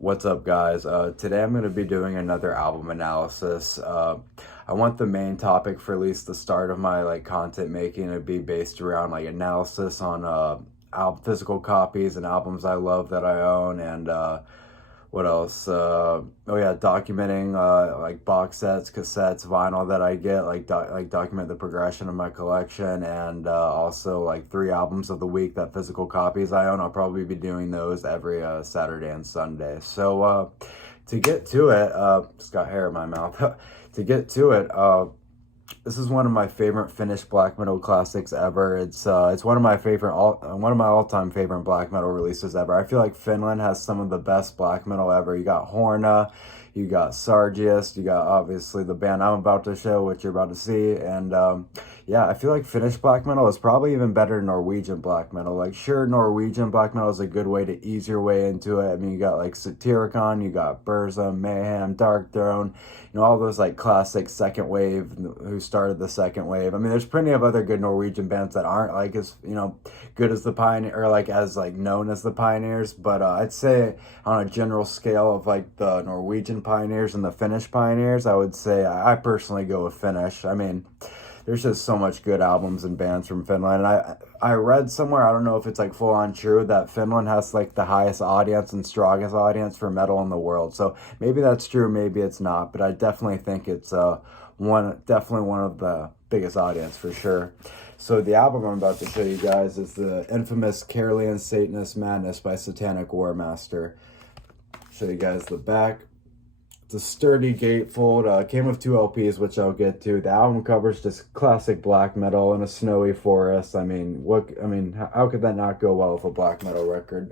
What's up, guys? Today I'm going to be doing another album analysis. I want the main topic for at least the start of my content making to be based around analysis on physical copies and albums I love that I own, and what else? Oh yeah, documenting box sets, cassettes, vinyl that I get, document the progression of my collection, and also like 3 albums of the week that physical copies I own. I'll probably be doing those every Saturday and Sunday. So to get to it, just got hair in my mouth. To get to it, this is one of my favorite Finnish black metal classics ever. It's one of my all-time favorite black metal releases ever. I feel like Finland has some of the best black metal ever. You got Horna, you got Sargius, you got obviously the band I'm about to show, which you're about to see, and yeah, I feel like Finnish black metal is probably even better than Norwegian black metal. Like, sure, Norwegian black metal is a good way to ease your way into it. I mean, you got like Satyricon, you got Burzum, Mayhem, Dark Throne, all those like classic second wave who started the second wave. I mean, there's plenty of other good Norwegian bands that aren't like as good as the Pioneer, or like as like known as the Pioneers. But I'd say on a general scale of like the Norwegian Pioneers and the Finnish Pioneers, I would say I personally go with Finnish. I mean, there's just so much good albums and bands from Finland. And I read somewhere, I don't know if it's like full on true, that Finland has like the highest audience and strongest audience for metal in the world. So maybe that's true, maybe it's not, but I definitely think it's definitely one of the biggest audience for sure. So the album I'm about to show you guys is the infamous Carolean Satanist Madness by Satanic Warmaster. Show you guys the back. It's a sturdy gatefold. Came with 2 LPs, which I'll get to. The album cover's just classic black metal in a snowy forest. I mean, how could that not go well with a black metal record?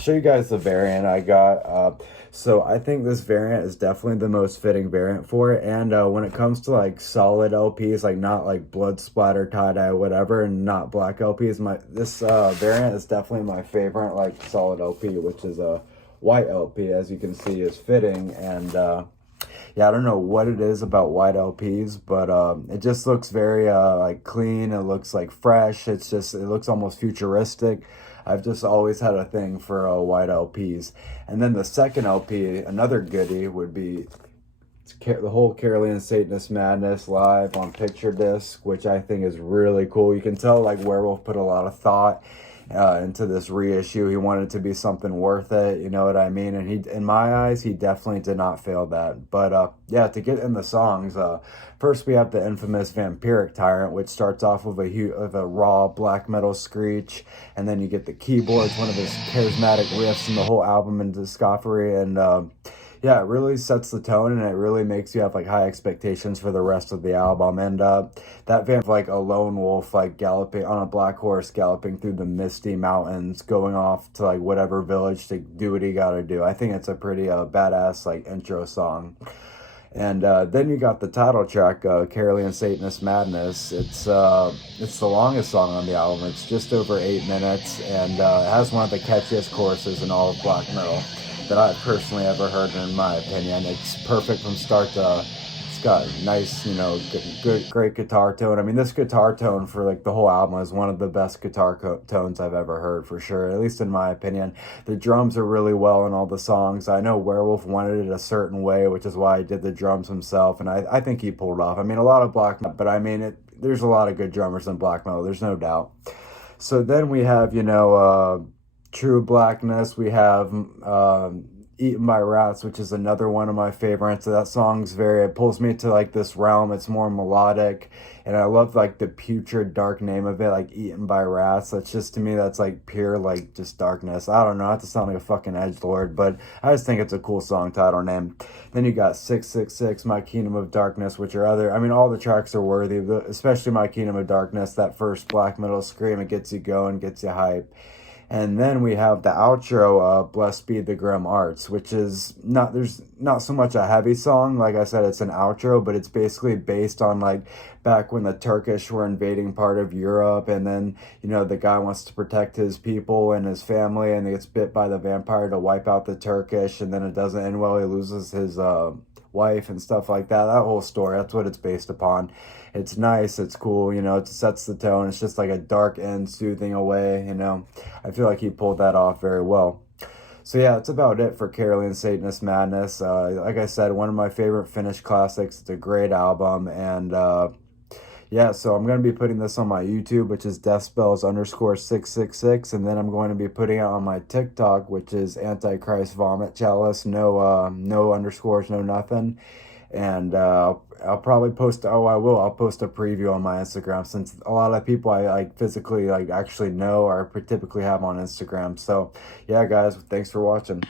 Show you guys the variant I got. So I think this variant is definitely the most fitting variant for it. And when it comes to like solid LPs, like not like blood splatter, tie-dye, whatever, and not black LPs, this variant is definitely my favorite like solid LP, which is a white LP, as you can see, is fitting. And yeah, I don't know what it is about white LPs, but it just looks very like clean. It looks like fresh. It looks almost futuristic. I've just always had a thing for white LPs. And then the second LP, another goodie, would be the whole Carolean Satanist Madness live on picture disc, which I think is really cool. You can tell like Werewolf put a lot of thought into this reissue. He wanted it to be something worth it, you know what I mean? And in my eyes, he definitely did not fail that. But yeah, to get in the songs, first we have the infamous Vampiric Tyrant, which starts off with a raw black metal screech, and then you get the keyboards, one of his charismatic riffs in the whole album in Discovery, and yeah, it really sets the tone, and it really makes you have like high expectations for the rest of the album. And that vamp, like a lone wolf, like galloping on a black horse, galloping through the misty mountains, going off to like whatever village to do what he got to do. I think it's a pretty badass like intro song. And then you got the title track, Carolean Satanist Madness. It's the longest song on the album. It's just over 8 minutes, and it has one of the catchiest choruses in all of black metal that I've personally ever heard, in my opinion. It's perfect from start to. It's got nice, great guitar tone. I mean, this guitar tone for like the whole album is one of the best guitar tones I've ever heard, for sure, at least in my opinion. The drums are really well in all the songs. I know Werewolf wanted it a certain way, which is why he did the drums himself, and I think he pulled it off. I mean, a lot of black metal, but I mean, there's a lot of good drummers in black metal, there's no doubt. So then we have, True Blackness. We have Eaten by Rats, which is another one of my favorites. So that song's it pulls me to like this realm. It's more melodic, and I love like the putrid dark name of it, like Eaten by Rats. That's just, to me, that's like pure like just darkness. I don't know, not to sound like a fucking edgelord, but I just think it's a cool song title name. Then you got 666, My Kingdom of Darkness, which are all the tracks are worthy, especially My Kingdom of Darkness. That first black metal scream, it gets you going, gets you hype. And then we have the outro, Blessed Be the Grim Arts, which is there's not so much a heavy song. Like I said, it's an outro, but it's basically based on like back when the Turkish were invading part of Europe, and then, the guy wants to protect his people and his family, and he gets bit by the vampire to wipe out the Turkish, and then it doesn't end well. He loses his wife and stuff like that. That whole story, that's what it's based upon. It's nice, it's cool, it sets the tone. It's just like a dark end, soothing away, I feel like he pulled that off very well. So yeah, that's about it for Caroline Satanist Madness. Like I said, one of my favorite Finnish classics. It's a great album, and yeah, so I'm going to be putting this on my YouTube, which is deathspells underscore 666, and then I'm going to be putting it on my TikTok, which is Antichrist Vomit Chalice, no underscores, no nothing. And I'll probably post, oh, I'll post a preview on my Instagram, since a lot of people I like physically like actually know or typically have on Instagram. So yeah, guys, thanks for watching.